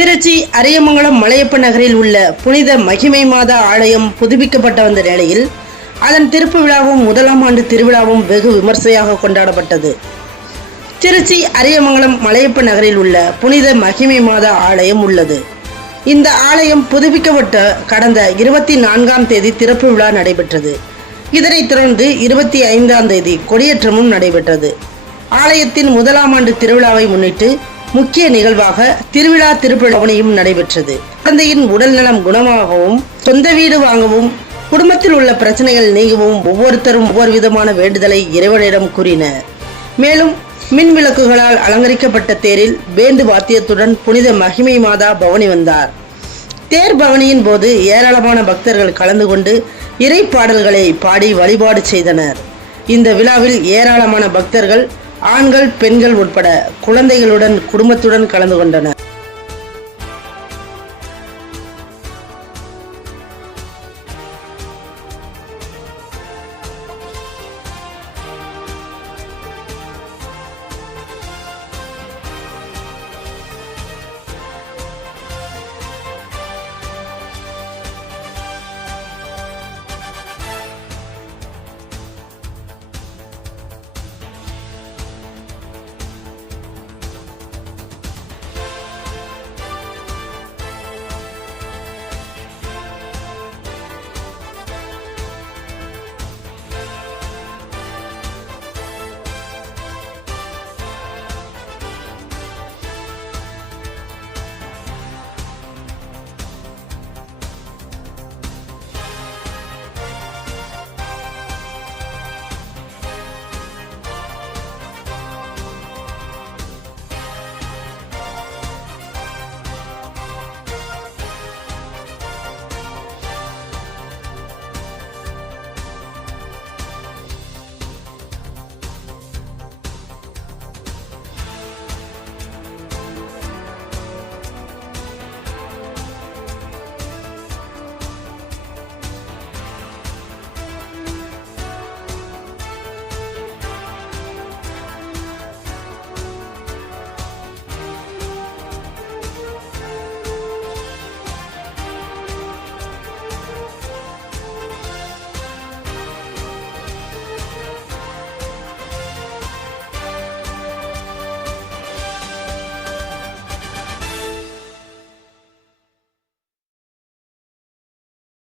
திருச்சி அரியமங்கலம் மலையப்ப நகரில் உள்ள புனித மகிமை மாதா ஆலயம் புதுப்பிக்கப்பட்ட வந்த நிலையில் அதன் திறப்பு விழாவும் முதலாம் ஆண்டு திருவிழாவும் வெகு விமர்சையாக கொண்டாடப்பட்டது. திருச்சி அரியமங்கலம் மலையப்ப நகரில் உள்ள புனித மகிமை மாதா ஆலயம் உள்ளது. இந்த ஆலயம் புதுப்பிக்கப்பட்ட கடந்த 24ஆம் தேதி திறப்பு விழா நடைபெற்றது. இதனைத் தொடர்ந்து 25ஆம் தேதி கொடியேற்றமும் நடைபெற்றது. ஆலயத்தின் முதலாம் ஆண்டு திருவிழாவை முன்னிட்டு முக்கிய நிகழ்வாக திருவிழா திருப்பவனியும் நடைபெற்றது. குழந்தையின் உடல் நலம் குணமாகவும், சொந்த வீடு வாங்கவும், குடும்பத்தில் உள்ள பிரச்சனைகள் நீங்கவும் ஒவ்வொருத்தரும் ஒவ்வொரு விதமான வேண்டுதலை இறைவனிடம் கூறினர். மேலும் மின் விளக்குகளால் அலங்கரிக்கப்பட்ட தேரில் பேந்து வாத்தியத்துடன் புனித மகிமை மாதா பவனி வந்தார். தேர் பவனியின் போது ஏராளமான பக்தர்கள் கலந்து கொண்டு இறை பாடல்களை பாடி வழிபாடு செய்தனர். இந்த விழாவில் ஏராளமான பக்தர்கள் ஆண்கள், பெண்கள் உட்பட குழந்தைகளுடன் குடும்பத்துடன் கலந்து கொண்டனர்.